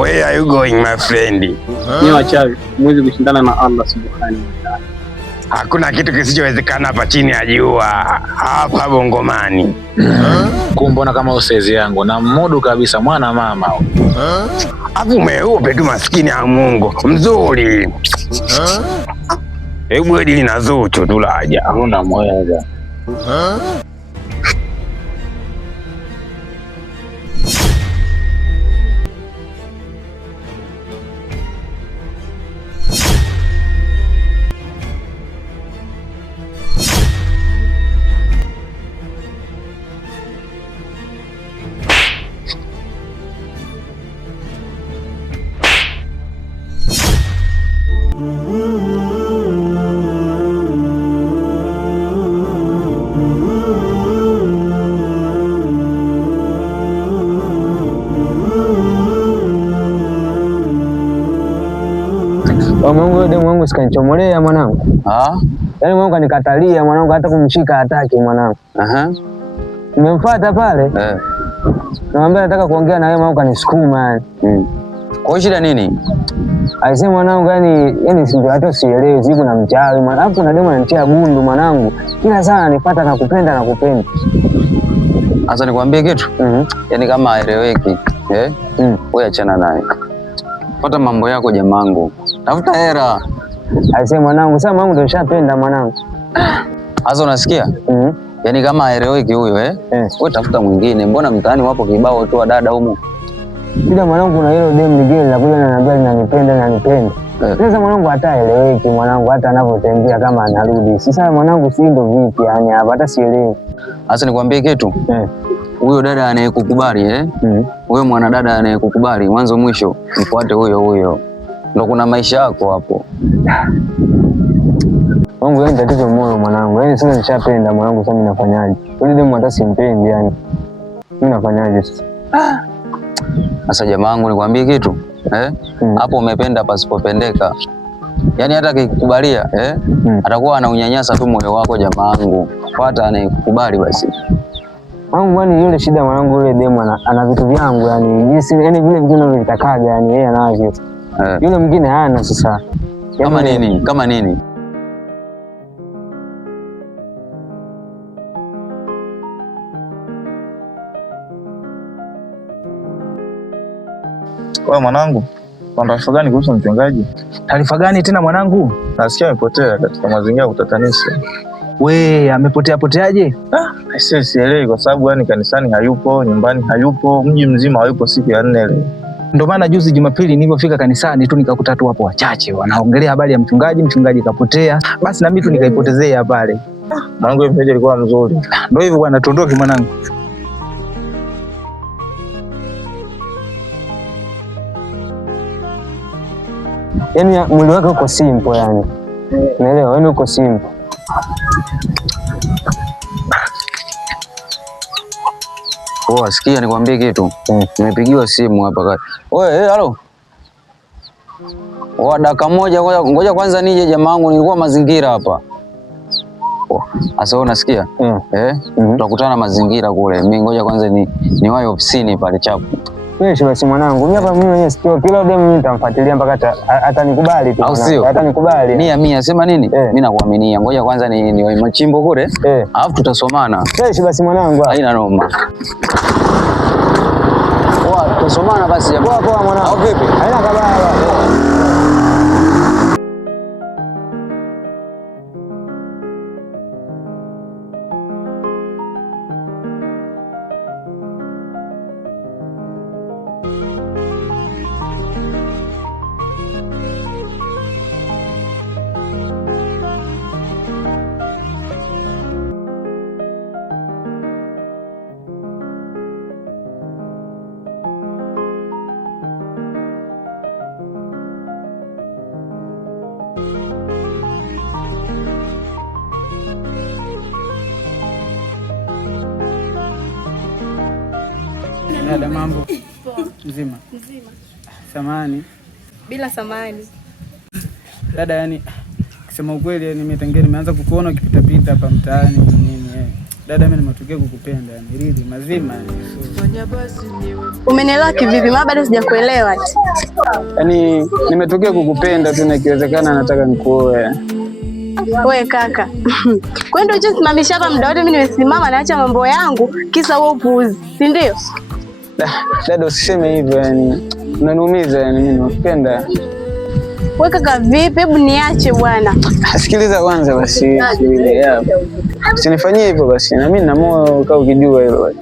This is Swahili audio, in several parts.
Where are you going my friend? Ni wachawi, mwezi kushindana na Allah subhanahu wa ta'ala. Hakuna kitu kisichowezekana hapa chini ya jua, hapa Bongomani. Kumbona kama usezi yangu na mudu kabisa mwana mama. Afu mweupe tu maskini ya Mungu, mzuri. Hebu hadi lina Zuchu tulaja. Huna mweza. Mungu demu wangu sikanichomolea mwanangu. Yaani Mungu kanikatalia mwanangu, hata kumshika hataki mwanangu. Nimemfuata pale. Namwambia nataka kuongea na wewe, Mungu kanisukuma yani. Kwa shida nini? Aisema mwanangu yani si ndio, hata sielewi siku na mchawi mwanangu. Kuna demu ananitia gundu mwanangu. Kila saa ananifuata na kupenda. Sasa nikwambie kitu. Yaani kama haeleweki, wewe achana naye. Pata mambo yako jamangu. Tafuta hera. Aisema mwanangu, sasa mwanangu ndio nishapenda mwanangu. Sasa unasikia? Yaani kama haeleweki huyo wewe tafuta mwingine. Mbona mtaani wapo kibao tu dada humu? Bila mwanangu kuna hilo demu ligeni la kuja ananiambia ninanipenda. Sasa mwanangu hataeleweki mwanangu, hata anapotembea kama anarudi. Sasa mwanangu si ndo vipi yani hapa, hata sielewi. Sasa nikwambie kitu. Huyo dada anayekukubali huyo mwanadada anayekukubali mwanzo mwisho mfuate huyo. Ndio kuna maisha yako hapo. Mungu yani tatizo moyo mwanangu. Yaani sasa nishapenda mwanangu, sasa mimi nafanyaje? Yule demu hata simpendi yani. Mimi nafanyaje sasa? Sasa jamangu nikwambie kitu. Hapo umependa pasipopendeka. Yaani hata akikukubalia atakuwa anaunyanyasa tu moyo wako jamangu. Fuata anayekukubali basi. Mwanangu kwani yule shida mwanangu, yule demu ana vitu vyangu yani. Jinsi yani vile vitu ninavyotakaga yani yeye anavyo. Yule mwingine hana sasa. Kama nini? Kama nini? Kwa mwanangu, kuna taarifa gani kuhusu mchungaji? Taarifa gani tena mwanangu? Nasikia amepotea katika mazingira ya kutatanisha. We, amepoteaje? Sielewi kwa sababu yani kanisani hayupo, nyumbani hayupo, mji mzima hayupo siku ya 4 leo. Ndio maana juzi Jumapili nilipofika kanisani tu nikakuta tu hapo wachache wanaongelea habari ya mchungaji kapotea. Basi na mimi tu nikaipotezea pale. Mwanangu mmoja alikuwa mzuri. Ndio hivyo bwana, tuondoke mwanangu. Yaani mwili wake uko simple yani. Unaelewa? Yaani uko simple. Sikia nikwambie kitu. Nimepigiwa simu hapa kati. Oe, halo. Dakika moja ngoja kwanza nije jamangu, nilikuwa mazingira hapa. Sasa unasikia? Tutakutana mazingira kule. Mimi ngoja kwanza ni wahi ofisini pale chapu. Wewe basi mwanangu, mimi hapa mimi mwenyewe sio kila demu mimi nitamfuatilia mpaka atanikubali tu. Au sio? Atanikubali. 100 sema nini? Mimi nakuaminia. Ngoja kwanza ni machimbo kule. Alafu tutasomana. Wewe basi mwanangu. Haina noma. Tutasomana basi jamaa. Poa mwanangu. Au vipi? Haina kabaya. Dada, mambo? Mzima. Samahani. Bila samahani. Dada, yani kusema ukweli nimeanza kukuona ukipita hapa mtaani nini. Dada, mimi nimetokea kukupenda yani, really mazima yani. Umenielewa kivipi? Maana bado sijakuelewa. Yaani nimetokea kukupenda tu na ikiwezekana nataka nikuoe. Wewe kaka. Kwa ndio unachosimamisha hapa muda wote mimi nimesimama naacha mambo yangu kisa wewe upuuzi, si ndio? Dada usiseme hivyo yani. Unaniumiza yani mimi nakupenda. Wewe kaka vipi? Hebu niache bwana. Sikiliza kwanza basi. Usinifanyie hivyo basi. Na mimi nina moyo kama ukijua hilo.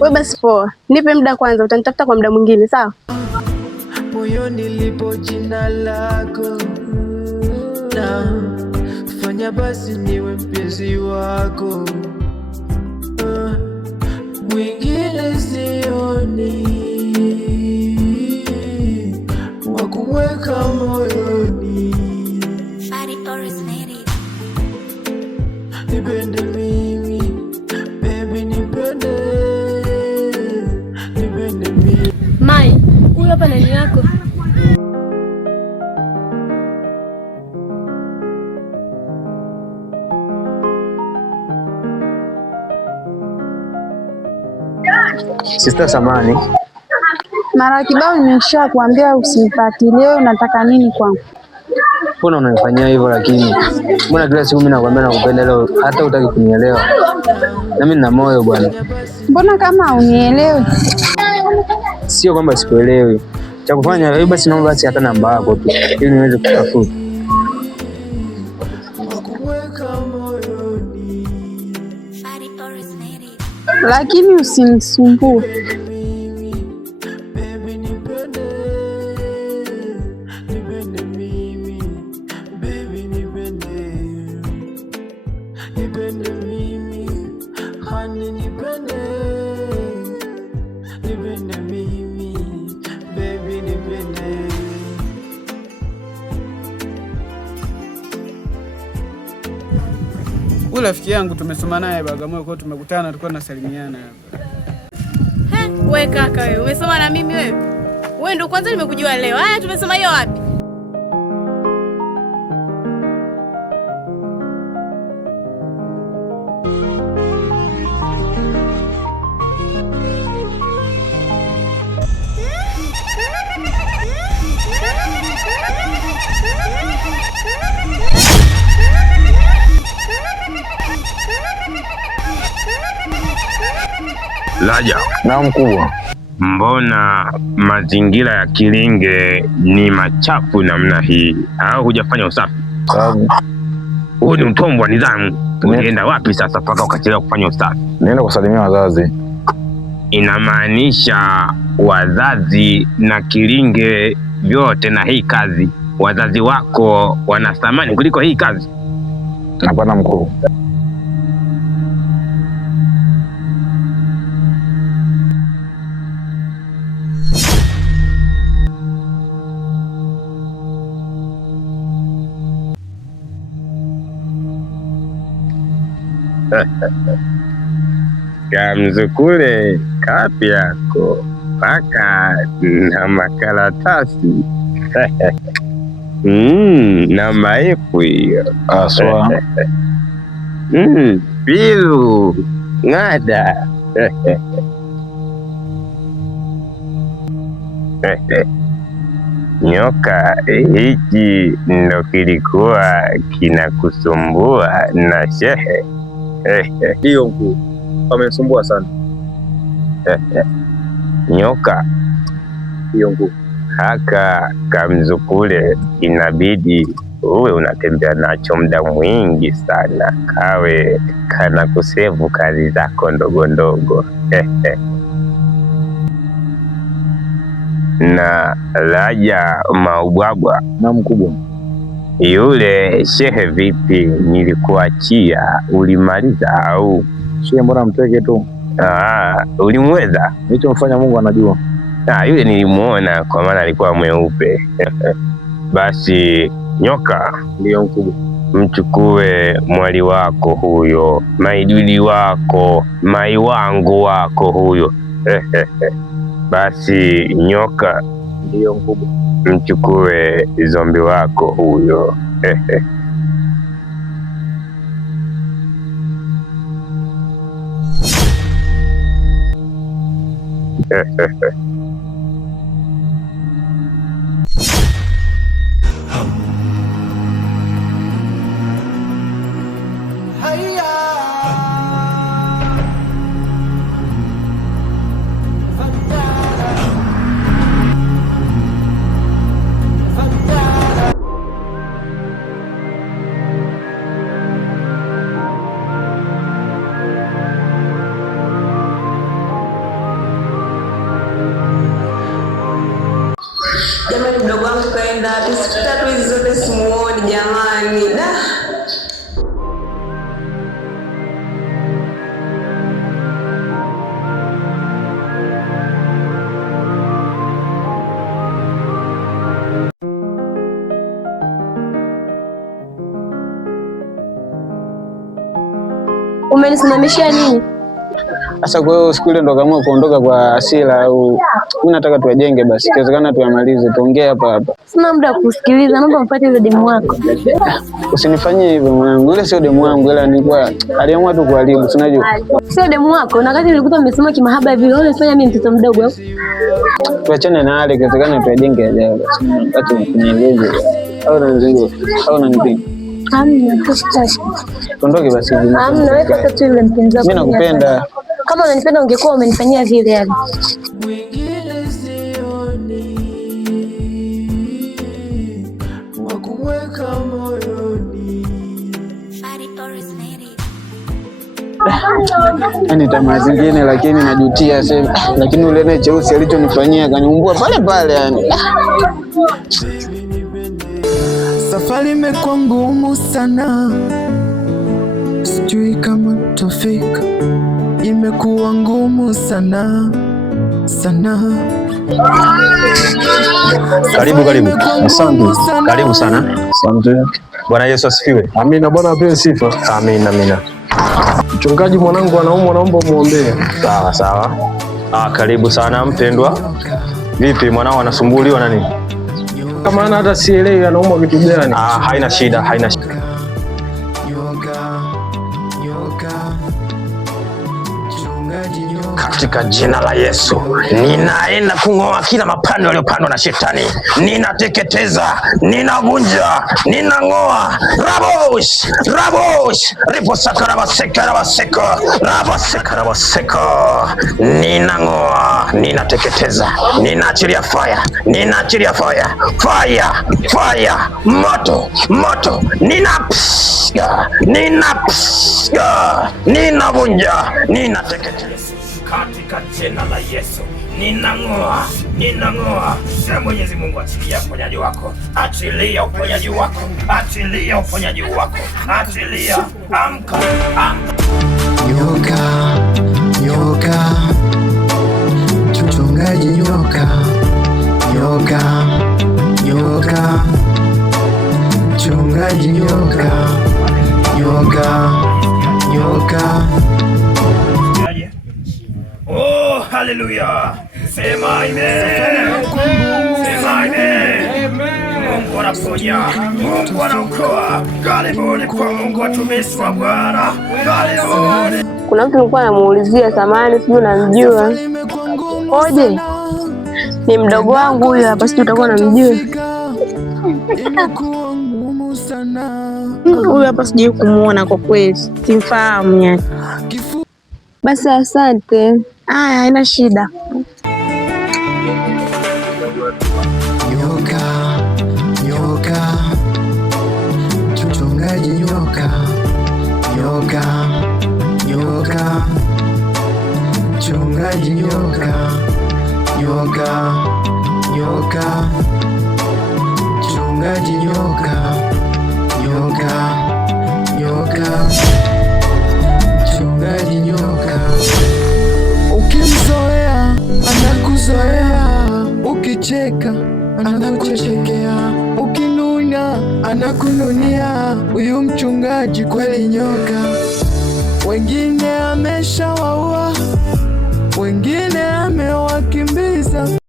Wewe basi poa. Nipe muda kwanza, utanitafuta kwa muda mwingine, sawa? Moyoni lipo jina lako. Na fanya basi niwe mpenzi wako. Mwingine sioni wa kuweka moyoni. Nipende mimi, baby nipende. Nipende mimi. Mai, huyu hapa nani yako? Sister samani. Mara kibao nimesha kuambia usinifuatilie, unataka nini kwangu? Mbona unanifanyia hivyo lakini? Mbona kila siku mimi nakwambia nakupenda leo hata hutaki kunielewa? Na mimi nina moyo bwana. Mbona kama unielewi? Sio kwamba sikuelewi. Cha kufanya wewe basi naomba basi hata namba yako tu ili niweze kutafuta. Lakini usinisumbue. Huyu rafiki yangu tumesoma naye Bagamoyo, kwa tumekutana tulikuwa tunasalimiana hapa. Wewe kaka wewe, umesoma na mimi wewe? Wewe ndio kwanza nimekujua leo. Haya tumesoma hiyo wapi? Laja. Na mkubwa. Mbona mazingira ya Kilinge ni machafu namna hii? Au hujafanya usafi? Huu ni utombo wa nidhamu. Ulienda wapi sasa mpaka ukachelewa kufanya usafi? Nienda kusalimia wazazi. Inamaanisha wazazi na Kilinge vyote na hii kazi, wazazi wako wana thamani kuliko hii kazi? Hapana mkuu. Kamzukule kapi yako paka na makaratasi. Na maifu hiyo aswa. Pilu ng'ada. Nyoka hiki ndo kilikuwa kinakusumbua na shehe? Ndio mkuu, amenisumbua sana. Nyoka? Ndio mkuu. Haka kamzukule inabidi uwe unatembea nacho muda mwingi sana, kawe kana kusevu kazi zako ndogo ndogo. Na Laja Maubwabwa. Na mkubwa. Yule shehe vipi, nilikuachia ulimaliza au? Shehe mbona mteke tu? Ulimweza? Nilichomfanya Mungu anajua. Yule nilimuona kwa maana alikuwa mweupe. Basi Nyoka. Ndio mkubwa. Mchukue mwali wako huyo, maiduli wako, mai wangu wako huyo. Basi Nyoka. Ndio mkubwa. Mchukue zombi wako huyo. Jamani, mdogo wangu kaenda wapi? Siku tatu hizi zote simuoni jamani. Da. Umenisimamishia nini? Sasa kwa hiyo siku ile ndo kaamua kuondoka kwa hasira au mimi nataka tuwajenge basi. Ikiwezekana tuyamalize, tuongee hapa hapa. Sina muda wa kusikiliza, naomba mpate ile demu wako. Usinifanyie hivyo mwanangu. Yule sio demu wangu, ila nilikuwa aliamua tu kuharibu, unajua. Sio demu wako, na wakati nilikuta mmesema kimahaba hivi, wewe unafanya mimi mtoto mdogo au? Tuachane na hali, ikiwezekana tuyajenge ajayo basi. Wakati tunaeleza au nanzingo au nanipinga. Hamna, tusitaki. Tuondoke basi. Hamna, wewe kata tu ile mpenzi wako. Mimi nakupenda. Kama unanipenda ungekuwa umenifanyia vile yani. Mwingine sioni wa kumweka moyoni. Yaani tamaa zingine lakini najutia sasa. Lakini ule naye cheusi alichonifanyia kaniumbua pale pale yani. Safari imekuwa ngumu sana, sijui kama tutafika. Imekuwa ngumu sana sana. Karibu. Asante. Karibu sana. Asante. Bwana Yesu asifiwe. Amina. Bwana apewe sifa. Amina. Mchungaji, mwanangu anaumwa, naomba muombee. Sawa. Karibu sana mpendwa. Vipi mwanao anasumbuliwa na nini? Kama ana hata sielewi anaumwa kitu gani. Haina shida. Katika jina la Yesu ninaenda kung'oa kila mapando yaliyopandwa na shetani. Ninateketeza, ninavunja, ninang'oa. Rabosh riposakarabaseka. Ninang'oa, ninateketeza, ninaachilia fire. Moto, ninapsiga, ninavunja, ninateketeza. Katika jina la Yesu ninang'oa. Sema Mwenyezi Mungu, achilia uponyaji wako, achilia. Amka. Nyoka, mchungaji nyoka, mchungaji nyoka. Oh, haleluya. Sema amen. Mungu anaponya, Mungu anaokoa. Karibuni kwa Mungu, watumishi wa Bwana. Karibuni. Kuna mtu nilikuwa namuulizia samani, sijui unamjua. Oje, ni mdogo wangu huyo hapa, sijui utakuwa unamjua. Huyu hapa sijui kumuona kwa kweli, simfahamu yani. Basi asante. Haya, haina shida. Nyoka, mchungaji nyoka, mchungaji nyoka, mchungaji nyoka, mchungaji nyoka. Ukimzoea anakuzoea, ukicheka anakuchekea, ukinuna anakununia. Huyu mchungaji kweli nyoka. Wengine ameshawaua, wengine amewakimbiza.